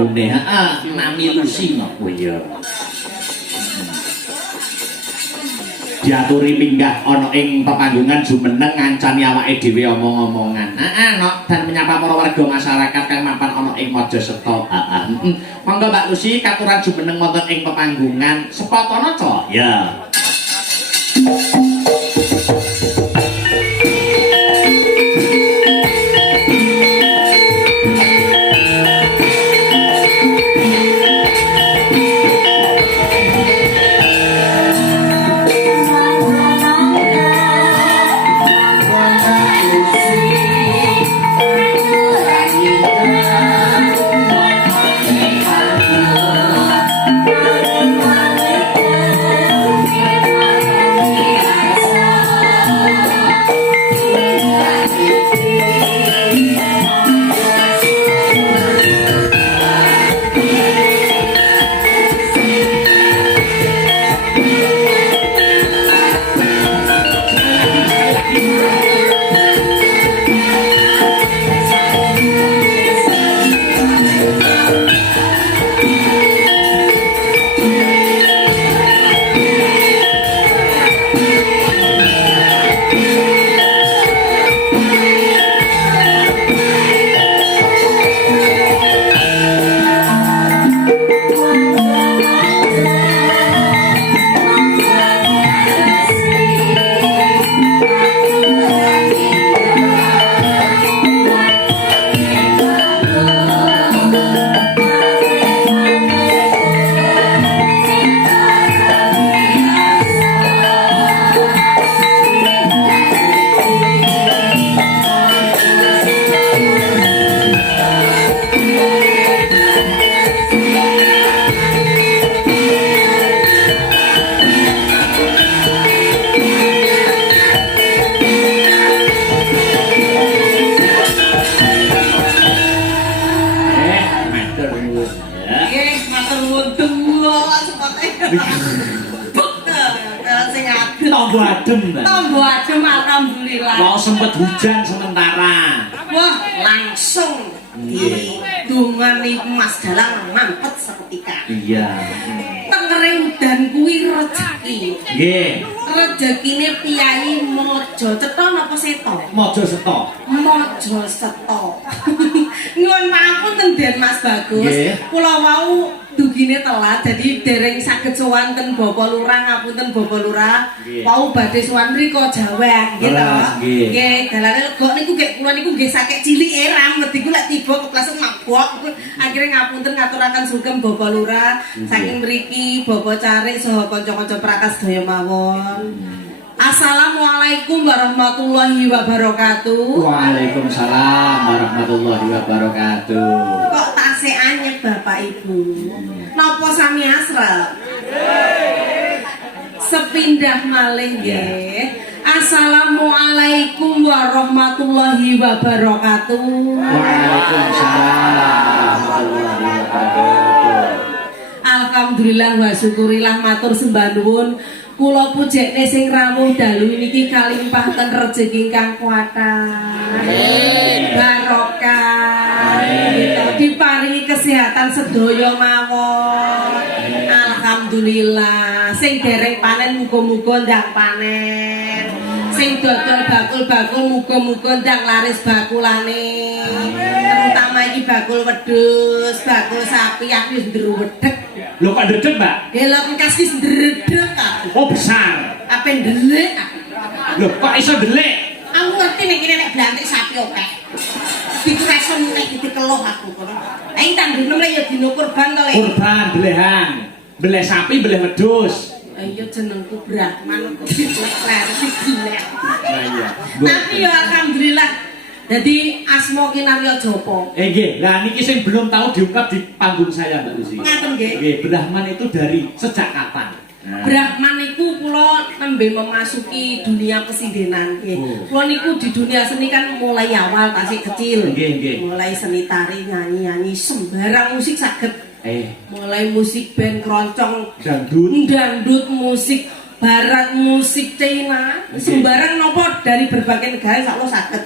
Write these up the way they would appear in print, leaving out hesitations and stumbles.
tamune. Heeh, nami Lucy no. Oh iya. Diaturi minggah ana ing pepanggungan jumeneng ngancani awake dhewe omong-omongan. Heeh, no, dan menyapa para warga masyarakat kang mapan ana ing Mojoseto. Heeh. Monggo Mbak Lucy katuran jumeneng wonten ing pepanggungan sepatono to? Ya. Tombo adem alhamdulillah. Mau sempet hujan sementara. Wah, langsung dungan iku Mas Dalang mampet seketika. Iya. Tengere udan kuwi rezeki. Nggih. Rezekine Piyai Mojoseto napa Seto? Mojoseto. Mojoseto. Nyuwun pangapunten Den Mas Bagus. Kula wau dugine telat jadi dereng saged sowan ten Bapak Lurah, ngapunten Bapak Lurah. Wau badhe sowan mriko Jawa nggih to. Nggih, dalane legok niku nggih kula niku nggih sakek cilike ram mediku lek tiba kepleset mabok. Akhire ngapunten ngaturaken sugeng Bapak Lurah saking mriki Bapak Carik saha kanca-kanca prakas daya mawon. Assalamualaikum warahmatullahi wabarakatuh. Waalaikumsalam warahmatullahi wabarakatuh. Kok tasih anyep Bapak Ibu? Napa sami asra? Sepindah malih nggih. Assalamualaikum warahmatullahi wabarakatuh. Waalaikumsalam warahmatullahi wabarakatuh. Alhamdulillah wa syukurillah matur sembah nuwun. Kula pujekne sing rawuh dalu niki kalimpahaken rejeki ingkang kuwatan. Barokah. Diparingi kesehatan sedaya mawon. Alhamdulillah. Sing dereng panen muga-muga ndang panen. Sing dodol bakul-bakul muga-muga ndang laris bakulane. Terutama iki bakul wedhus, bakul sapi aku wis ndruwedhek. Lho kok ndredeg, Mbak? Delok engkas wis ndredeg aku. Oh besar. Apa ndelik aku. Lho kok iso ndelik? Aku ngerti nek kene nek blantik sapi akeh. Iku reso nek dikeloh aku kono. Ha iki tandune lek ya dino kurban to, Le. Kurban belehan. Beleh sapi, beleh wedhus. Iya jenengku Brahman kok dilek-lek dilek. Nah iya. Tapi ya alhamdulillah. Jadi asma kinarya Japa. Nggih, lah niki sing belum tahu diungkap di panggung saya Mbak Lucy. Ngaten nggih. Nggih, Brahman itu dari sejak kapan? Nah. Brahman niku kula nembe memasuki dunia kesindenan nggih. Kula niku di dunia seni kan mulai awal tasih kecil. Nggih. Mulai seni tari, nyanyi-nyanyi sembarang musik saged. Mulai musik band keroncong, dangdut, musik barat, musik Cina, sembarang nopo dari berbagai negara insyaallah saged.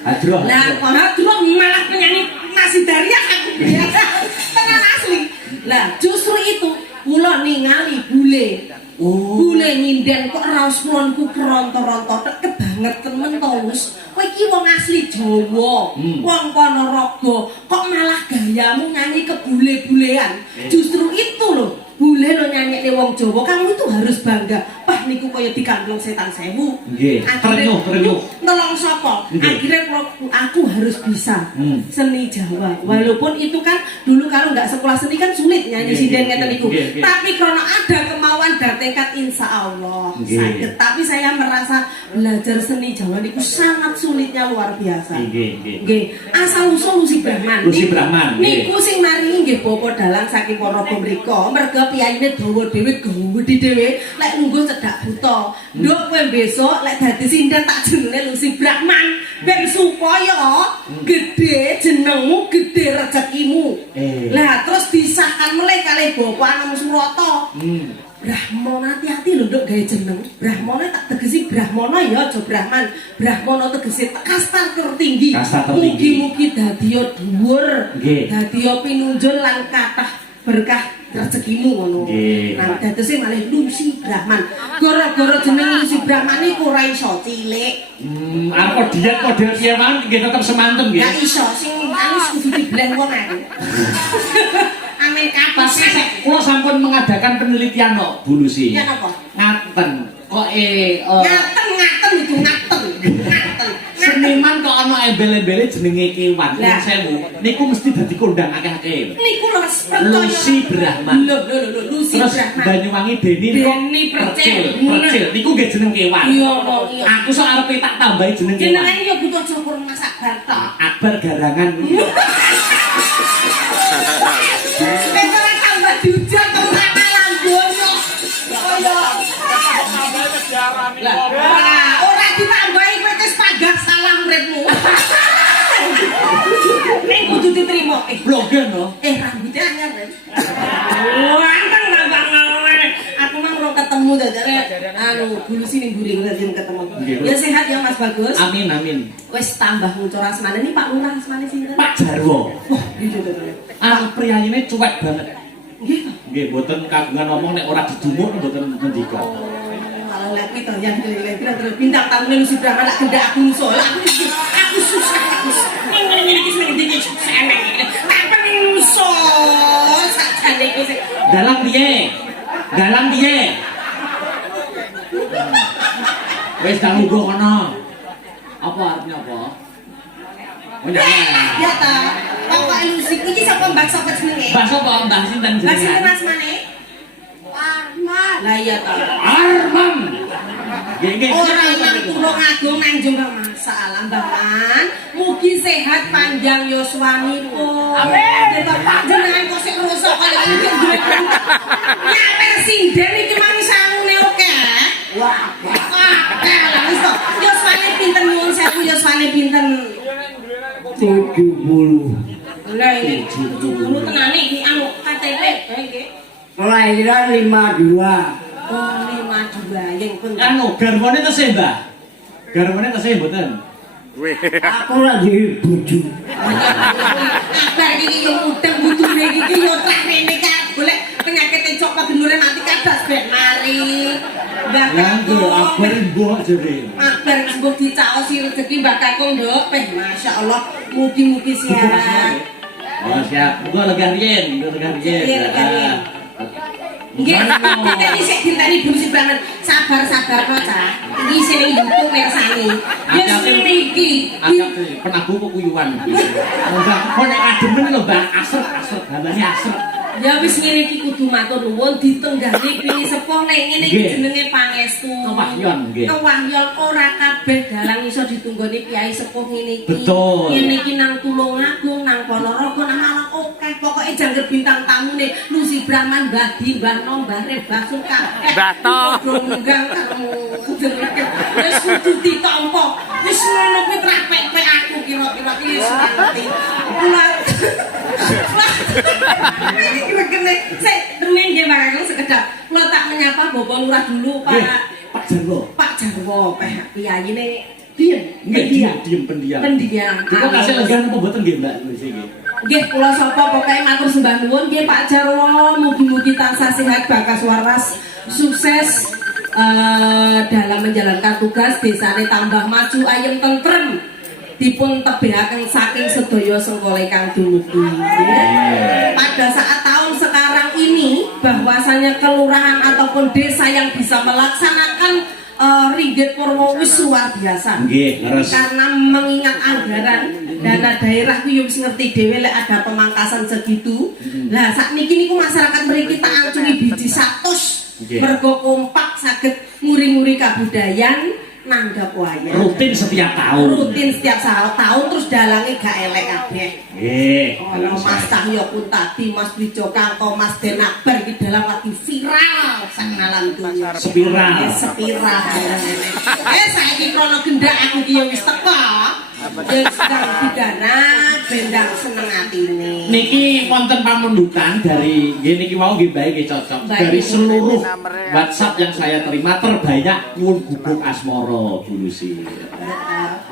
Lah, hadroh malah penyanyi nasi daria aku biasa. Tenan asli. Lah justru itu kula ningali bule. Oh. Bule nyinden kok raos kulonku keronto-ronto tek kebangetan mentolus. Kowe iki wong asli Jawa, wong Ponorogo, kok malah gayamu nyanyi kebule-bulean. Justru itu loh, bule lo nyanyi wong Jawa, kamu itu harus bangga. Pah niku kaya dikamplong setan sewu. Nggih, terenyuh. Nolong sapa? Akhirnya aku harus bisa seni Jawa. Walaupun itu kan dulu kalau nggak sekolah seni kan sulit nyanyi sinden ngeten niku. Tapi karena ada kemauan dan tekad insya Allah sakit. Tapi saya merasa belajar seni Jawa niku sangat sulitnya luar biasa. Nggih. Asal usul Lusi Brahman. Niku sing maringi nggih bapa dalang saking Ponorogo mriku. Mergo piyayine dawa dhewe gawedi dhewe lek nunggu cedak buta. Nduk kowe besok lek dadi sinden tak jenenge Lusi Brahman. Ben supaya gede jenengmu, gede rezekimu. Lah terus disahkan meleh kalih Bapak Anom Surata. Brahmana hati-hati lho nduk gawe jeneng. Brahmana tak tegesi Brahmana ya aja Brahman. Brahmana tegesi kasta tertinggi. Mugi-mugi dadiya dhuwur. Dadiya pinunjul lan kathah berkah rezekimu ngono. Nah, dadese malih Lusi Brahman. Gara-gara jeneng Lusi Brahman iku ora iso cilik. Arep diet model piye mawon nggih tetep semanten nggih. Ya iso sing anu kudu dibleng wong aku. Amin kapas. Kula sampun mengadakan penelitian kok Bu Lusi. Ya napa? Ngaten. Kok ngaten itu ngaten. Seniman kok ana embel-embele jenenge kewan. Lah. Sewu. Niku mesti dadi kondang akeh-akeh. Niku lho percaya. Lusi Brahman. Lho Lusi Terus Brahman. Banyuwangi Deni Percil. Niku nggih jeneng kewan. Iya. Aku sok arepe tak tambahi jeneng kewan. Jenenge ya butuh Joko Mas Akbar to. Akbar garangan. Nek ora tambah diujar kok ora langgono. Lah, ora ditambahi kowe wis panggah salam uripmu. Nek kudu diterima. Blogen to. Rambutnya anyar, Ren. Anteng tambang. Aku mah urung ketemu dadane anu bulu sini guring lagi ketemu. Ya sehat ya Mas Bagus. Amin. Wis tambah muncul asmane ini Pak Lurah asmane sinten? Pak Jarwo. Wah, gitu. Priyayine cuek banget. Nggih. Nggih, mboten kagungan ngomong nek ora didumuk mboten ngendika. Malah lek to yang terus bintang tamu Lusi Brahman tak gendak aku musola. Aku susah. Ngene iki sing dadi susah. Tak pengen musola sakjane iki sing. Dalang piye? Wis tak lungguh kono. Apa artinya apa? Oh ya. Ya ta. Kok Lusi iki sapa Mbak sapa jenenge? Mbak sapa Mbak sinten jenenge? Mbak sinten asmane? Arman. Lah iya ta. Arman. Nggih. Ora yang tulung agung nang jenggo masalah Mbak Man. Mugi sehat panjang yuswanipun. Amin. Jenengan kok sik rusak kali iki duwe. Nyaper sinden iki mang sangune oke. Wah. Lah wis to. Yuswane pinten nyuwun sewu yuswane pinten? 70. Lah ini 70 tenane iki anu KTP nggih. Kelahiran 52. Oh 52 yang penting. Anu garwane tesih, Mbak? Garwane tesih mboten? Aku lagi bojo. Kabar iki yo udeng butune iki yo tak rene ka golek penyakit cok pagenuran nanti kadas ben mari. Mbah Langgo akbar mbok jere. Kabar mbok dicaosi rezeki Mbak Kakung, Nduk. Masyaallah, mugi-mugi sehat. Oh, siap. Muga lega riyen. Nggih, kita dhisik ditani Bu Si Brahman. Sabar kok, Cah. Iki sing YouTube mirsani. Ya sing iki. Penabuh kekuyuan. Mbak, kok nek ademen lho, Mbak, asrep, gamane asrep. Ya wis ngene iki kudu matur nuwun ditunggangi pini sepuh nek ngene iki jenenge pangestu. Kewahyon nggih. Kewahyon ora kabeh dalang iso ditunggoni kiai sepuh ngene iki. Betul. Ngene iki nang Tulungagung, nang Ponorogo, nang Malang akeh. Pokoke jangger bintang tamune Lusi Brahman, Mbah Di, Mbah Nom, Mbah Rep, Mbah Suka. Bato. Munggang kamu. Wis kudu ditampa. Wis ngono kuwi trapek aku kira-kira iki wis ngerti. Ini kira-kira saya temen dia barang sekedap lo tak menyapa Bapak Lurah dulu Pak Jarwo. Pak Jarwo piyayi ini diem Nggih, diem pendiam. pendiam Kok kasih legan apa mboten nggih Mbak Lucy nggih? Nggih, kula sapa pokoke matur sembah nuwun nggih Pak Jarwo, mugi-mugi tansah sehat bakas waras, sukses dalam menjalankan tugas desane tambah maju ayem tentrem dipun tebehaken saking sedaya senggole kang dumugi. Pada saat tahun sekarang ini bahwasanya kelurahan ataupun desa yang bisa melaksanakan Ringgit Purwo wis luar biasa. Nggih, leres. Karena mengingat anggaran dana daerah ku yo wis ngerti dhewe lek ada pemangkasan segitu. Lah sakniki niku masyarakat mriki tak ancungi biji 100 mergo kompak saged nguri-nguri kabudayan nanggap wayang. Rutin setiap tahun. Rutin setiap tahun terus dalange gak elek kabeh. Nggih. Ono Mas Cahyo pun tadi, Mas Wijo Kanto, Mas Denakbar iki dalang lagi viral sang alam dunya. Spiral. Spiral. Saiki krono gendak aku iki yo wis teko. Ya sedang pidana bendang seneng atine. Niki wonten pamundutan dari nggih niki wau nggih bae nggih cocok. Baik. Dari seluruh WhatsApp yang saya terima terbanyak nyuwun gubuk asmara Bu Lucy.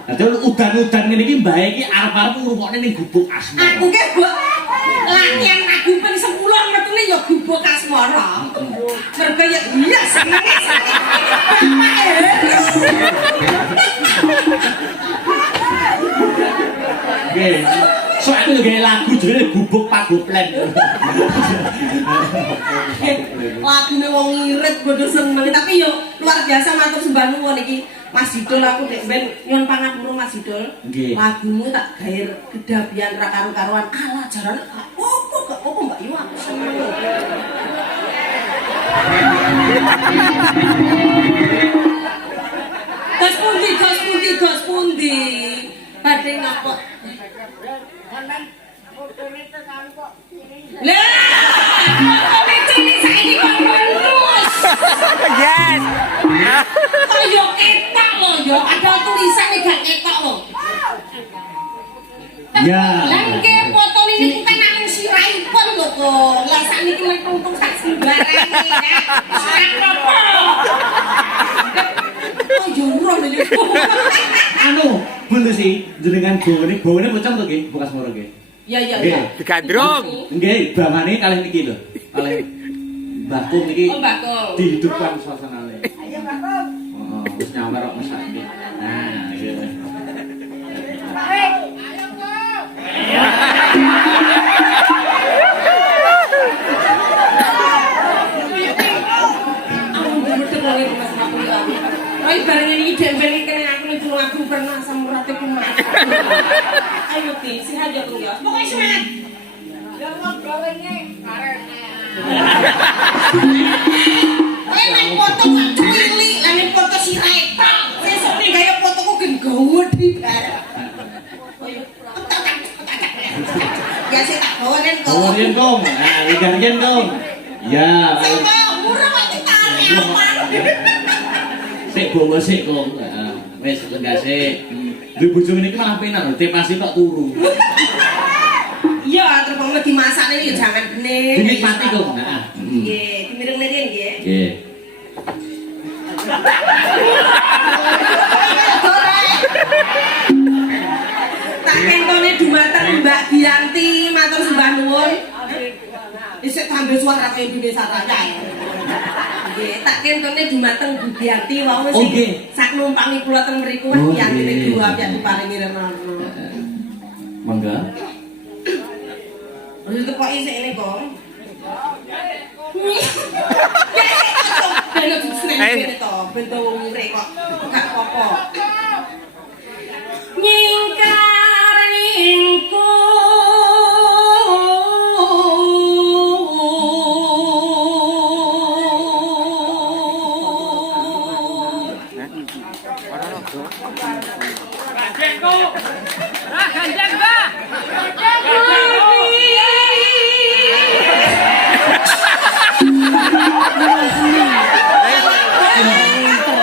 Padahal udan-udan ngene iki bae iki arep-arep ngrungokne ning gubuk asmara. Aku ke mbok latihan lagu ping 10 metune ya gubuk asmara. Mergo ya iya senenge Nggih. Soalnya nggih lagu jenenge gubuk pagoplen. lagune wong irit bodo seneng tapi yo luar biasa matur sembah nuwun iki Mas Didol aku nek ben nyuwun pangapura Mas Didol. Nggih. Lagumu tak gawe kedabian ra karo-karuan ala jaran gak apa Mbak Yu aku seneng. Gas pundi. Badhe ngapa? Lah, foto ini saiki kok terus. Yes. Kaya ketok lho ya, ada tulisane gak ketok lho. Ya. Lah nggih fotone niku kan nang sirahipun lho kok. Lah sakniki men tuntung sak sembarane ya. Sakopo. Oh yo ora niku. Anu, Bu Lucy, jenengan bawone pocong to nggih, bekas moro nggih. Ya. Digandrung. Nggih, bamane kalih niki lho. Kalih Mbah Kum niki Oh Mbak Kol. dihidupkan suasanane. Ayo Mbah Kum. Heeh, wis nyamar kok mesake. Nah, gitu. Ayo Kol. Roy bareng ini dempel kene aku nek aku pernah sama rate kumat. Ayo Ti, sehat ya Kang ya. Pokoke semangat. Ya wong gawene arek. Nek foto gak cuwili, lah nek foto sirahe tok. Sesuk nek gaya fotoku gen gawedhi bareng. Ya sik tak gawen kok. Gawen Kong. Nah, wigaryen Kong. Ya, Sampai murah kok ditane apa. sik bawa sik Kong. Heeh, wis lenggah sik. Lho bojo niki malah penak lho, tepasi tok turu. Iya, terus mau dimasakne ya jangan bening. Dinikmati Kong. Heeh. Nggih, dimireng-mireng nggih. Nggih. Tak kentone dumateng Mbak Giyanti, matur sembah nuwun. Isik tambe suara kaya Indonesia Raya. Nggih, tak kentone dumateng Bu Giyanti wau Oh, nggih. sak numpangi kula teng mriku Oh, Giyanti nggih. dua piye diparingi remono. Mangga. Wis tepoki sik ini kok. Ben aku seneng kene to, ben to wong urip kok gak apa-apa. Nyingkar ingku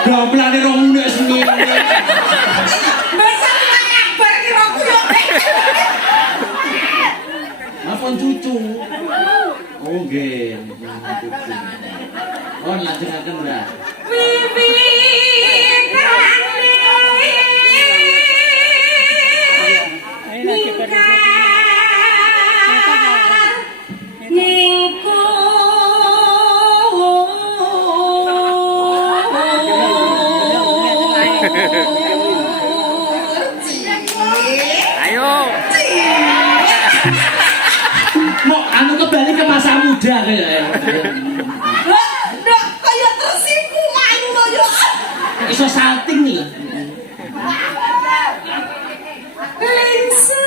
Gamelane rong munek seni. besar kabar kira aku yo. Apa cucu? Oh nggih. Oh lajengaken Mbak. Ayo. Mau anu kembali ke masa muda kayaknya. Ndak kayak tersipu malu lo yo. Iso salting nih. Lensa.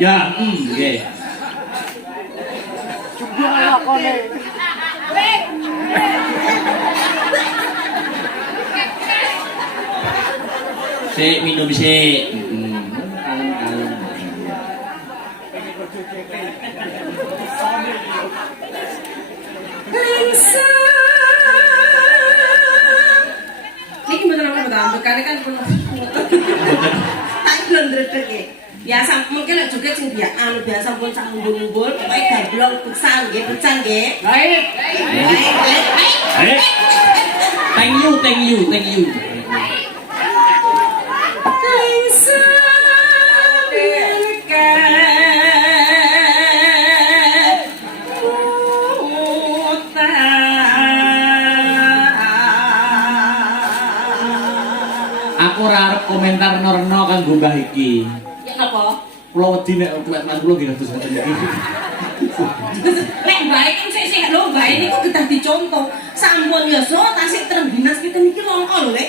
Ya, nggih. Sik minum sik. Kalem-kalem. Lensa. Niki mboten apa-apa, bekane kan kula. Tak ndredeg nggih. Ya mungkin lek joget sing biasa pun sak umbul-umbul, pokoke gablong beksan nggih, becan nggih. Baik. Baik. Thank you. Lensa Aku ora arep komentar norno kanggo Mbah iki. ya napa? Kula wedi nek tuwek lan kula nggih dados ngoten iki. Lek baik kan sik lho, baik niku kedah dicontoh. Sampun ya so tasik terengginas kita niki longko lho lek.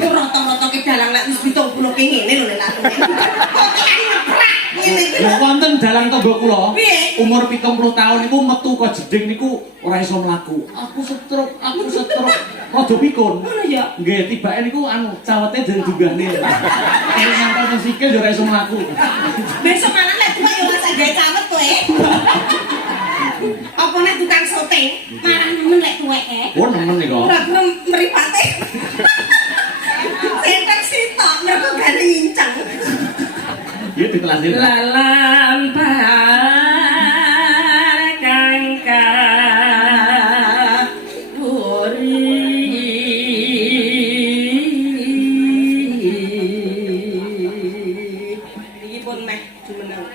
Rata-rata ke dalang lek wis 70 ke ngene lho lek aku. Kok ngeprak ngene iki. Lha wonten dalang tangga kula. Piye? Umur 70 tahun niku metu kok jeding niku ora iso mlaku. Aku setruk. Rada pikun. Ngono ya. Nggih, tibake niku anu cawete dari dunggahne. Nek ngantar sikil yo ora iso mlaku. Besok malam lek tuwa yo rasa gawe cawet kowe. Apa nek tukang syuting marah nemen lek tuweke. Oh, nemen niku. Ora mripate. Sentak sitok mergo gane nyincang. Iya ditelasir. Lalampar kangka puri. Iki pun meh jumeneng.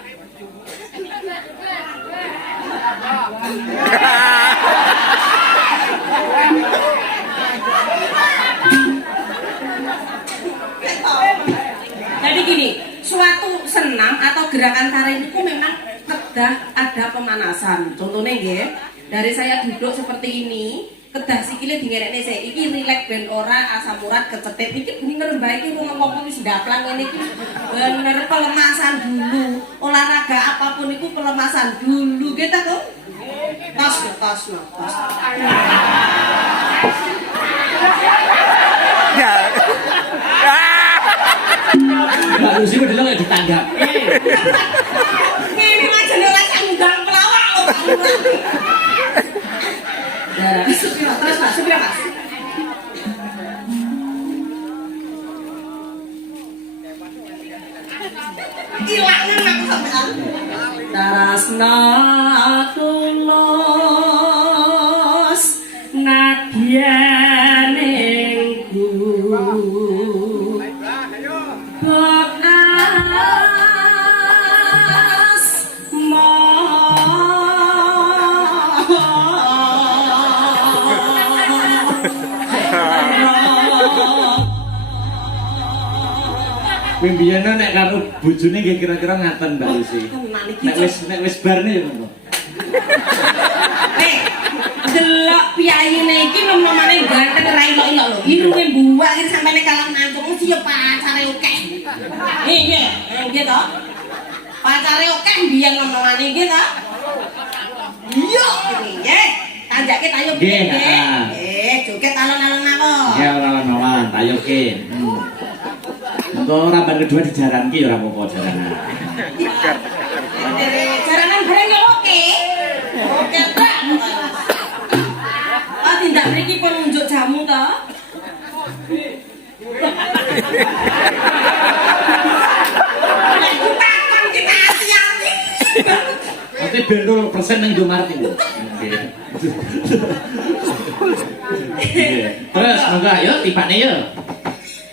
Jadi gini, suatu senam atau gerakan tari itu memang kedah ada pemanasan. Contohnya nggih, dari saya duduk seperti ini, kedah sikile dingerekne saya. Iki rileks ben ora asam urat kecetit. Iki bener mbak iki wong-wong wis ndaplang ngene iki. Bener pelemasan dulu. Olahraga apapun itu pelemasan dulu gitu kok. Tos. Ya. Mbak Lucy kok delok ditanggap. Ini aja ora sanggang pelawak lho. Terus Mas, supaya Mas. Ilangan aku sampean. Tarasna tulus nadyanengku. Bekas Mimpiane nek karo bojone nggih kira-kira ngaten Mbak Lucy. Nek wis barne ya ngono. Delok piyayine iki nom-nomane ganteng ra ilok-ilok lho. Irunge buak iki sampeyan kalah ngantuk mesti ya pacare akeh. Nggih, nggih to. Pacare akeh biyen nom-nomane iki to. Iya, nggih. Tanjake tayo piye nggih. Joget alon-alon mawon. Ya alon-alon tayoke. Engko ramban kedua dijaranki ya ora apa-apa jaranan. Jaranan bareng ya oke. Oke tak. Ah tindak mriki pun nunjuk jamu to. Nek takon kita hati-hati. Nanti ben 0% nang Indomaret iku. Nggih. Nggih. Terus monggo yuk tibane yuk.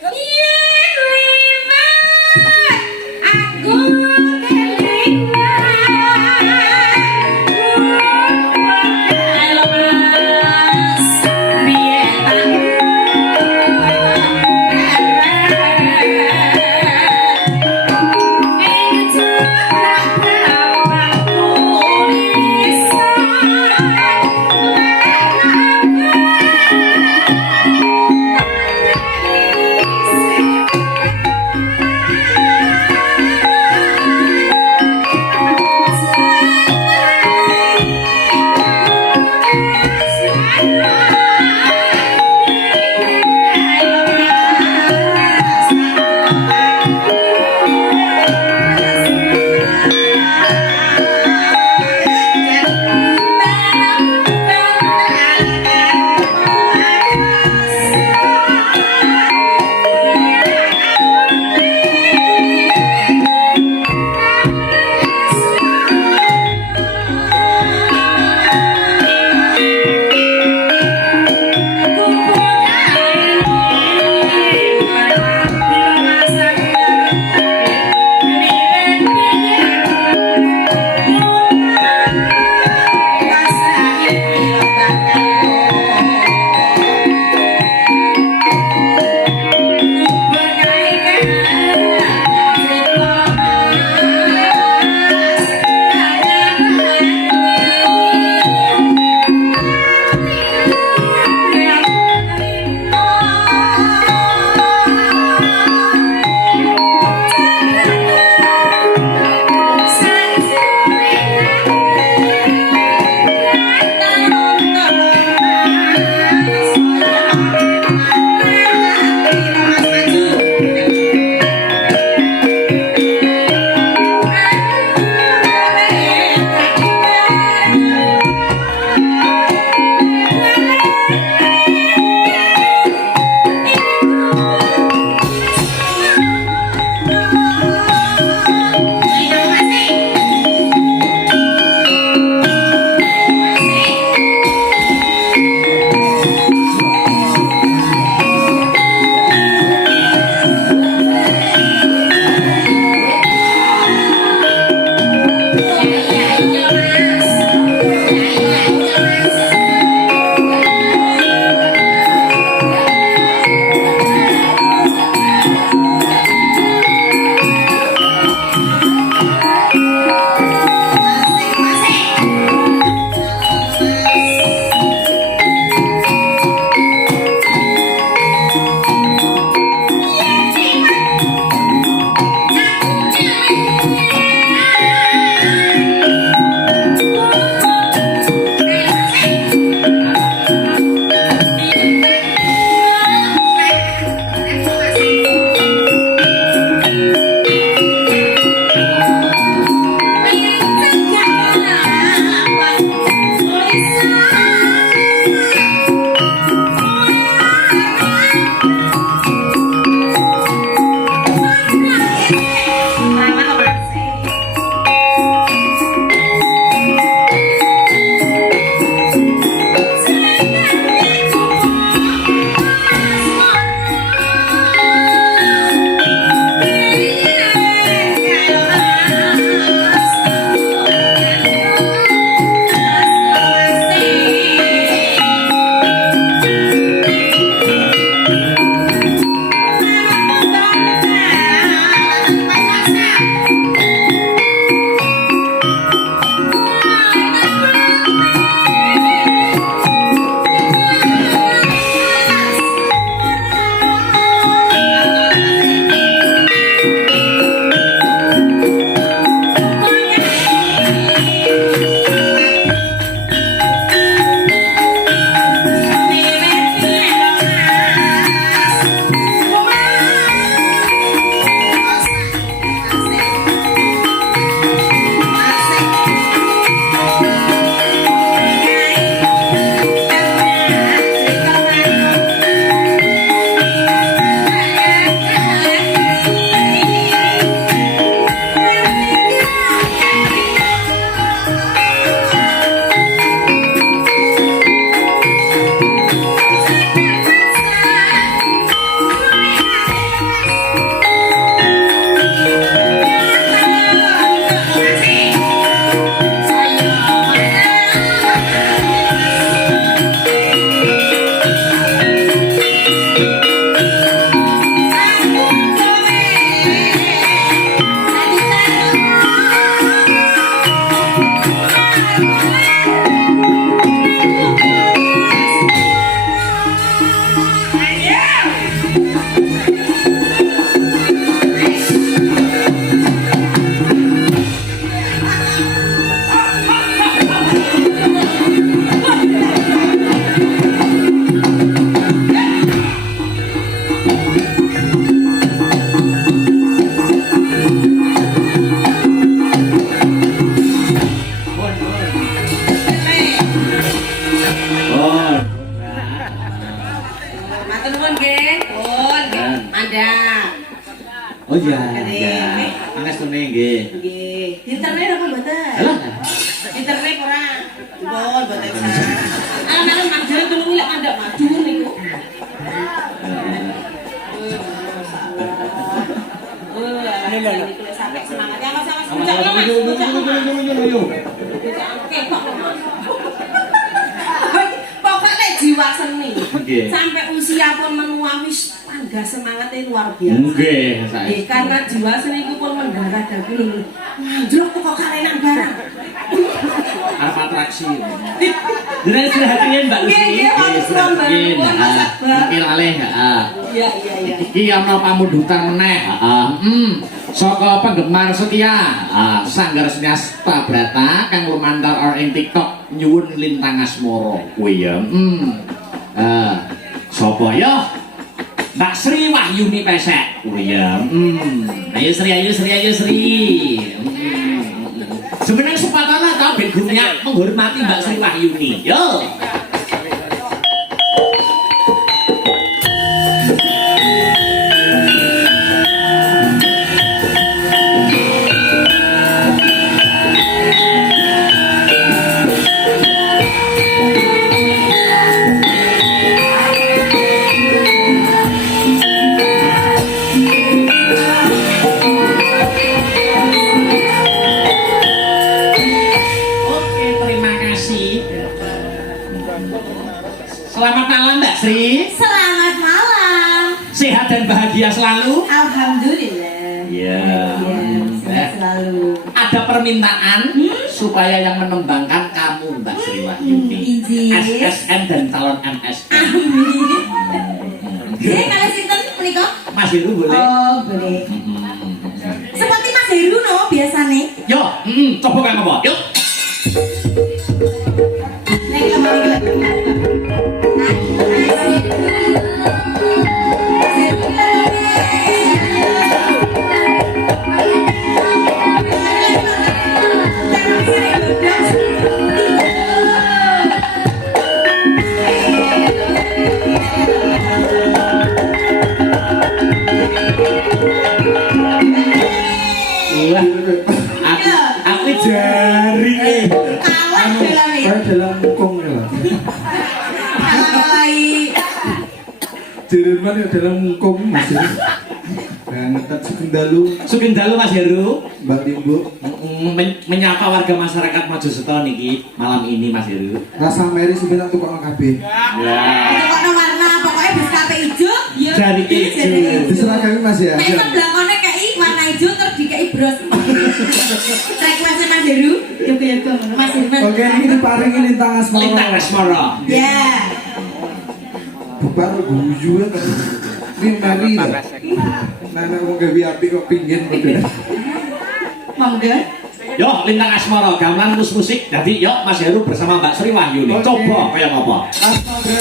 Yen liwat aku Matur nuwun nggih. Pun nggih. Mandang. Oh iya, iya. Pangestune nggih. Nggih. Internet apa mboten? Halo. Internet ora. Pun mboten sah. Anak mandang tolong lek mandang maju niku. Sampai semangat ya Mas puncaknya Mas. Pokoknya jiwa seni. Sampai usia pun menua wis panggah semangatnya luar biasa. Nggih, Nggih, karena jiwa seni itu pun mendarah daging. Anjlok kok karenan barang. Apa atraksi? Jenengan sudah hatinya Mbak Lucy. Nggih, wonten Surabaya pun Mas Akbar. Mungkin alih, heeh. Iya. Iki ana pamundutan meneh, heeh. Saka penggemar setia, Sanggar Senias Tabrata kang lumantar or ing TikTok nyuwun lintang asmara kuwi ya. Sapa ya? Mbak Sri Wahyuni Pesek kuwi ya. Ayo Sri. Sebenarnya sepatana ta ben gunya menghormati Mbak Sri Wahyuni. Yo. Selamat malam Mbak Sri. Selamat malam. Sehat dan bahagia selalu. Alhamdulillah. Iya. Sehat selalu. Ada permintaan supaya yang menembangkan kamu Mbak Sri Wahyuni. Izin. SSN dan calon MSN. Amin. Jadi kalau sinten menika? Mas Heru boleh? Oh, boleh. Seperti Mas Heru no biasanya. Yo, coba kamu apa? Yuk. Nek lemah. Aku jari. Awas dalam Kayak dalam mukong ya. alai. Jerman ya dalam mukong masih. Ngetat Sugeng Dalu Mas Heru. Mbak Limbo. Menyapa warga masyarakat Mojoseto niki malam ini Mas Heru. Rasa meri sebenarnya tukang kabeh. Warna warna pokoknya bis kape hijau. Ya. Jadi hijau. Diserahkan Mas ya. Nek belakangnya kayak warna hijau terus dikai bros. Requestnya Mas Heru. Yoga Mas Herman. Oke, ini diparingi lintang asmara. Lintang asmara. Ya. Bubar guyu ya kan. Ini meri ya. Nana mau gawe api kok pingin bener. Monggo. Yo, lintang asmara gamelan musik. Jadi yo Mas Heru bersama Mbak Sri Wahyuni. Oke. Coba kayak apa? Astaga.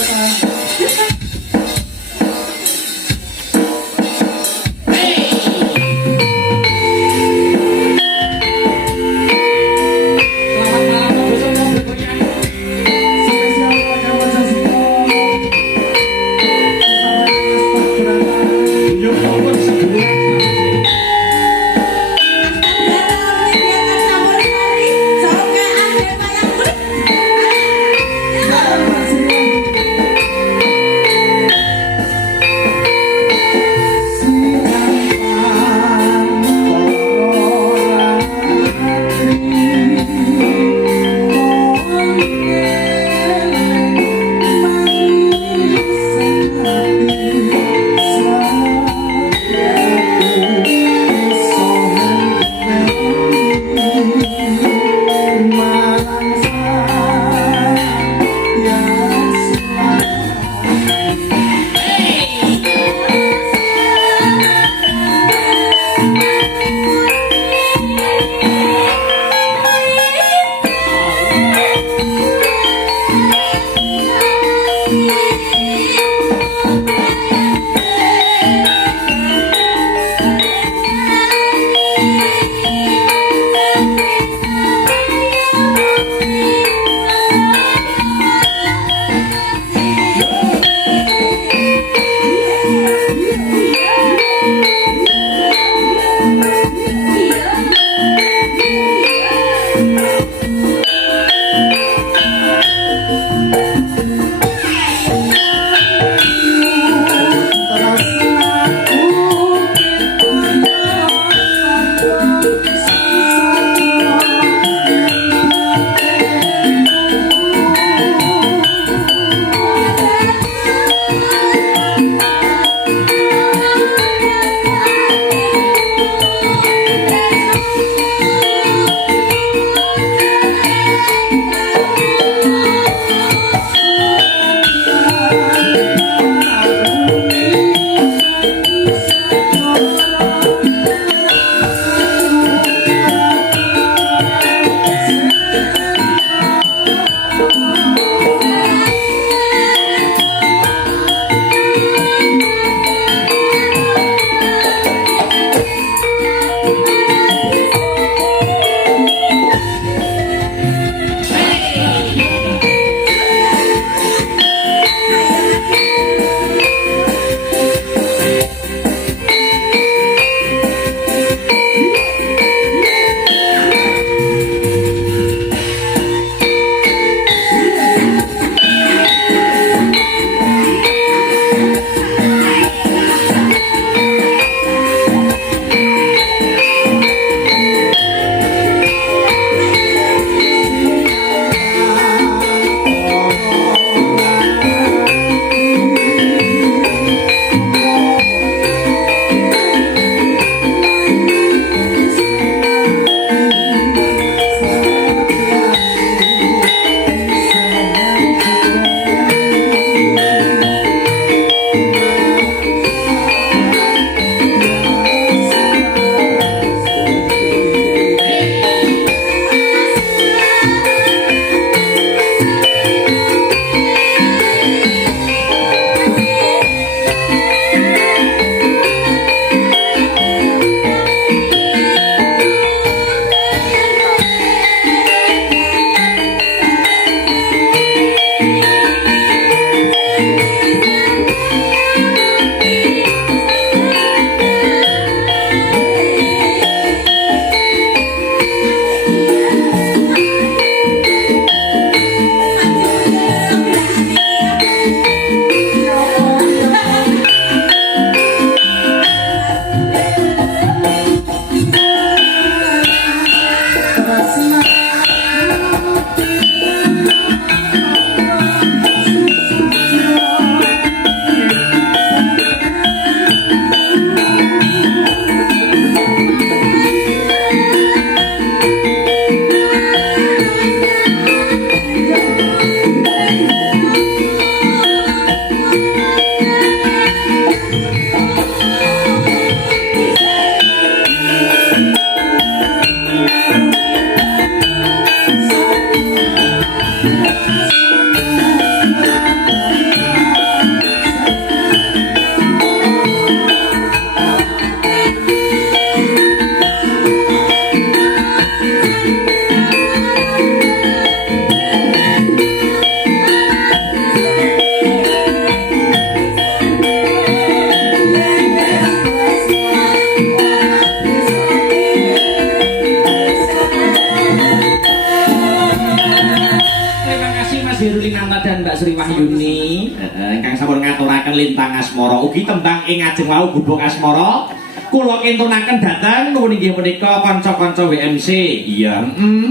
Yuni ingkang sampun ngaturaken lintang asmara ugi tembang ing ajeng wau gubuk asmara kula kintunaken dhateng nuwun inggih punika kanca-kanca WMC iya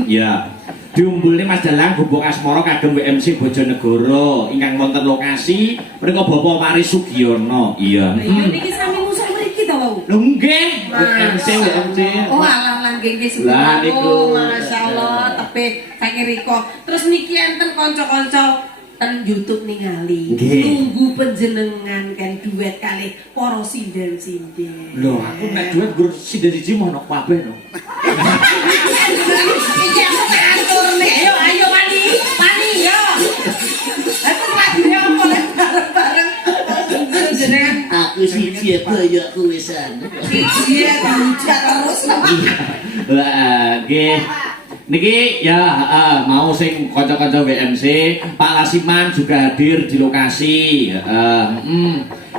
ya diumbulne Mas Dalang gubuk asmara kagem WMC Bojonegoro ingkang wonten lokasi menika Bapak Mari Sugiono iya Iya niki sami musuh mriki to wau. lho nggih WMC Oh alah lah nggih nggih Lah, niku. masyaallah tebih saking riko. Terus niki enten kanca-kanca ten YouTube ningali. Nggih. Tunggu panjenengan kan duet kali para sinden-sinden. lho aku nek duit gur sida siji mono kabeh no Iki aku ngatur nih. Ayo ayo Pani. Pani yo. Aku lagi apa nek bareng-bareng. Jenengan Aku siji koyo kuwisan. iya diujar terus. lah nggih niki ya mau sing kanca-kanca WMC Pak Lasiman juga hadir di lokasi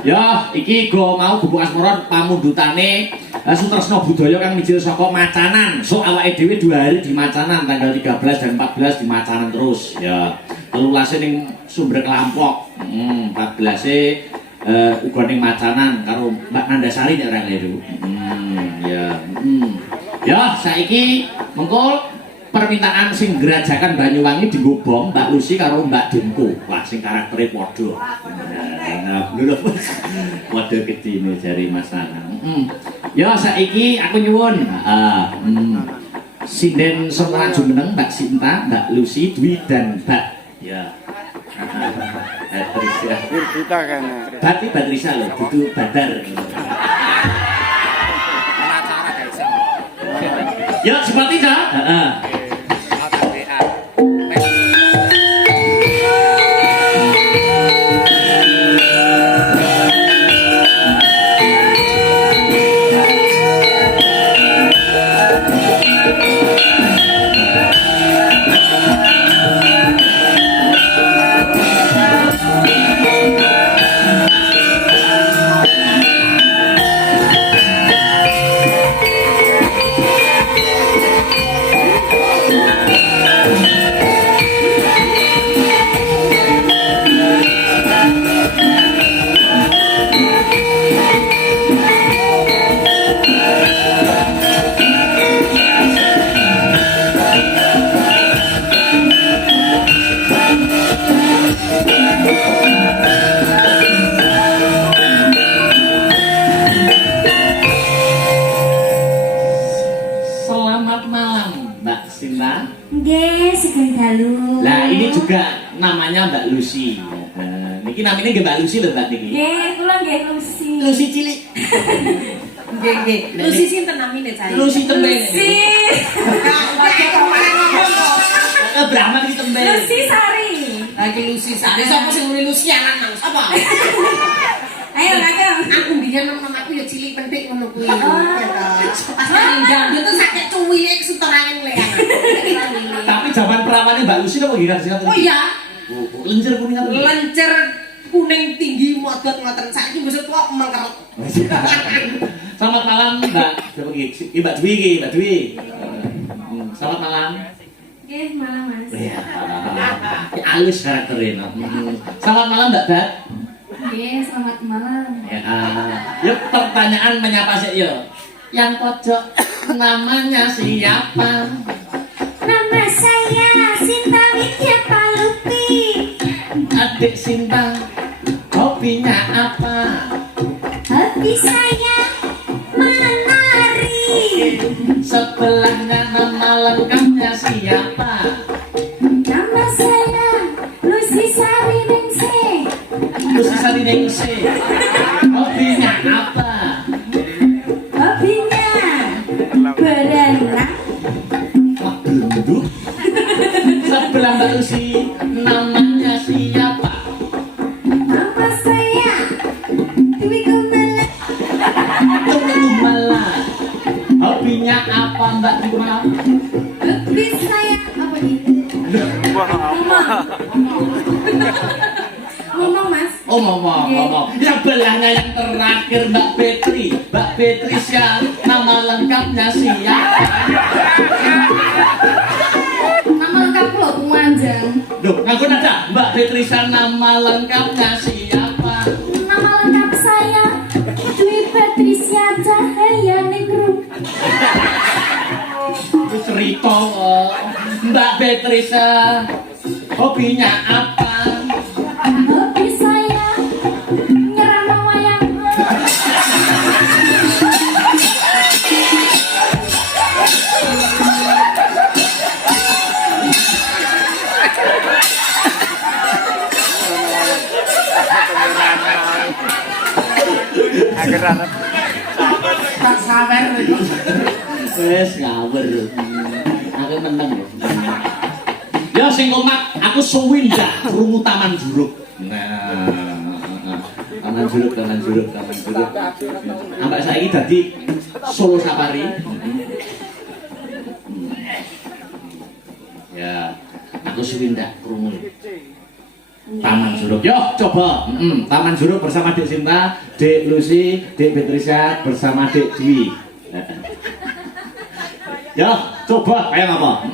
ya iki go mau gubuk asmara pamundutane Sutresna Budaya kang mijil saka Macanan so awake dhewe 2 hari di Macanan tanggal 13 dan 14 di Macanan terus ya 13 ning Sumber Kelampok 14 uga ning Macanan karo Mbak Nandasari nek ora kleru ya saiki mengko permintaan sing gerajakan Banyuwangi digobong Mbak Lucy karo Mbak Dimko wah sing karaktere padha nah lho padha gedine jari Mas Nanang ya saiki aku nyuwun sinden semua jumeneng Mbak Sinta Mbak Lucy Dwi dan Mbak ya Patricia Kita kan. Berarti Patricia loh dudu Badar ya seperti itu Selamat malam Mbak Sinta. Nggih, sugeng dalu. Lah ini juga namanya Mbak Lucy. Niki namanya nggih Mbak Lucy lho Mbak niki. Nggih, kula nggih Lucy. Lucy cilik. Nggih nggih. Lucy sinten namine cah? Lucy tembe. Lucy. Brahma iki tembe. Lucy Sari. Lagi Lucy Sari sapa sing ngene Lucy lanang sapa? Ayo, ayo. Aku mbiyen nang aku ya cilik pentik ngono kuwi. Oh. Pas ninggal dia tuh sakit cuwile kesuterangan leang. Tapi zaman perawannya Mbak Lucy apa gila sih? Oh iya. Lencer kuning apa? Lencer kuning tinggi modot ngoten saiki mbok kok mengkerut. Selamat malam Mbak. Siapa iki? Mbak Dwi iki, Mbak Dwi. Selamat malam. Nggih, malam Mas. Ya. Alus karakternya. Selamat malam Mbak Dat. Nggih, selamat malam. Ya, yuk pertanyaan menyapa sih yo. Yang pojok namanya siapa? Nama saya Sinta Widya Palupi. Adik Sinta, hobinya apa? Hobi saya menari. Sebelahnya nama lengkapnya siapa? Nama saya Lucy Sari Ningsih. Lucy Sari Ningsih. Hobinya apa? Hobinya berenang. Wah, belum. Sebelah Mbak Lucy, namanya siapa? Nama saya Dwi Gumala. Gumala. Hobinya apa Mbak Gumala? Hobi saya apa ini? Ngomong Mas. Oh ngomong. Yang belahnya yang terakhir Mbak Petri. Mbak Petrisya, nama lengkapnya siapa? Nama lengkap lo. Wanjang. Duh, ngaku nada. Mbak Beatrice nama lengkapnya siapa? Nama lengkap saya Dwi Patricia Cahaya Ningrum. Itu cerita kok. Mbak Beatrice hobinya apa? Hobi saya nyerama wayang. Tak sawer itu. Wes ngawur. Aku meneng. Ya sing komak aku suwindah krungu Taman Juruk. Nah, Taman Juruk. Ambek saiki dadi Solo Safari. Ya, aku suwindah krungu. Taman Juruk. Yo, coba. Taman Juruk bersama Dek Sinta, Dek Lucy, Dek Beatrice bersama Dek Dwi. Yo, coba kayak apa?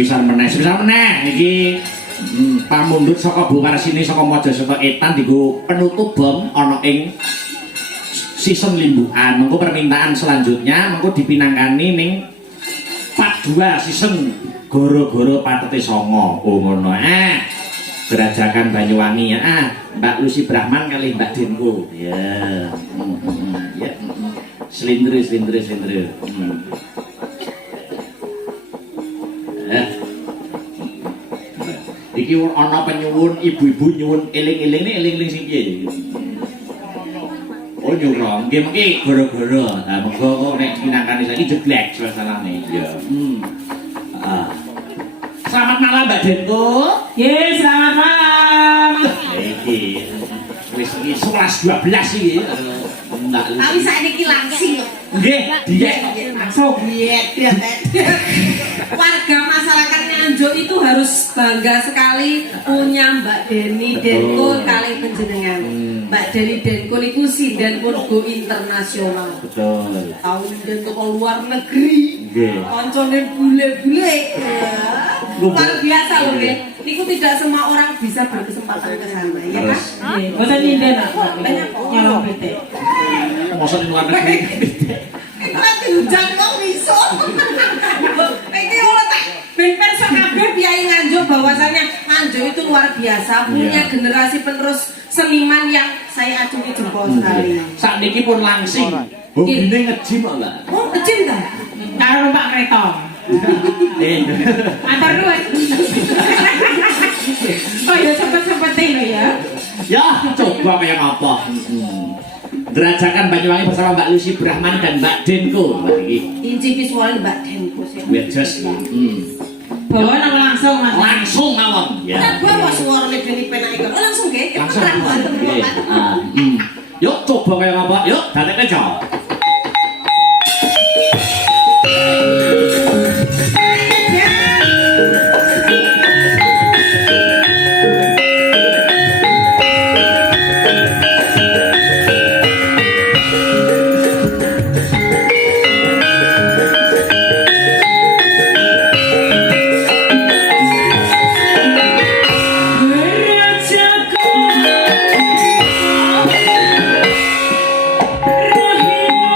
sepisan meneh iki pamundhut saka Bumarsini saka Majaseto Etan dienggo penutup bom ana ing season limbukan. Mengko permintaan selanjutnya mengko dipinangkani ning part 2 season Goro-goro Patete Songo. Oh ngono. Gerajakan Banyuwangi ya. Mbak Lucy Brahman kali Mbak Denko. Ya. Ya. Slindre. Iki ana penyuwun ibu-ibu nyuwun eling-eling sing piye? Oh nyuwun, nggih mengki goro-goro. Lah monggo nek pinangkani saiki jeblek suasanane. Ya. Selamat malam Mbak Denko. Ye, selamat malam. Iki wis iki 11:12 iki. Mbak Lucy. Tapi saiki langsing kok. Nggih, diet langsung diet. Warga masyarakat Nganjuk itu harus bangga sekali punya Mbak Deni Denko kali panjenengan. Mbak Deni Denko niku sinden pun go internasional. Betul. Tahu Denko ke luar negeri. Nggih. Koncone bule-bule. Luar biasa loh nggih. Niku tidak semua orang bisa berkesempatan ke sana ya kan? Nggih. Boten nyinden banyak nyolong PT. Mosok luar negeri. Iku lagi hujan kok iso. Iki ora tak ben perso kabeh piyai Nganjuk bahwasanya Nganjuk itu luar biasa, punya generasi penerus seniman yang saya acungi jempol sekali. Sakniki pun langsing. Hobine nge-gym kok, Mbak. Oh, kecil ta? Karo numpak kereta. Antar nuwun. Oh ya sempet-sempetin lho ya. Ya, coba kayak apa? Gerajakan Banyuwangi bersama Mbak Lucy Brahman dan Mbak Denko. Inci visual Mbak Denko sih. Wedes. Bawa nang langsung Mas. Langsung mawon. Ya. Nah, gua mau suara Deni penake kok. Langsung nggih. Langsung. Yuk coba kayak apa? Yuk, dadek aja. Rahim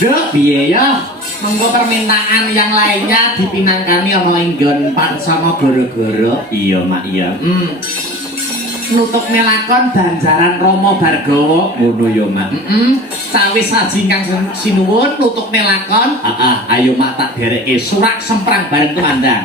Duh, piye ya? Mengko permintaan yang lainnya dipinangkani ana ing nggon Pansama Goro-goro. Iya, Mak, iya. Nutuk melakon banjaran Rama Bargawa ngono ya, Mak. Sawis saji kang sinuwun nutuk melakon. Ayo Mak tak dereke surak semprang bareng komandan.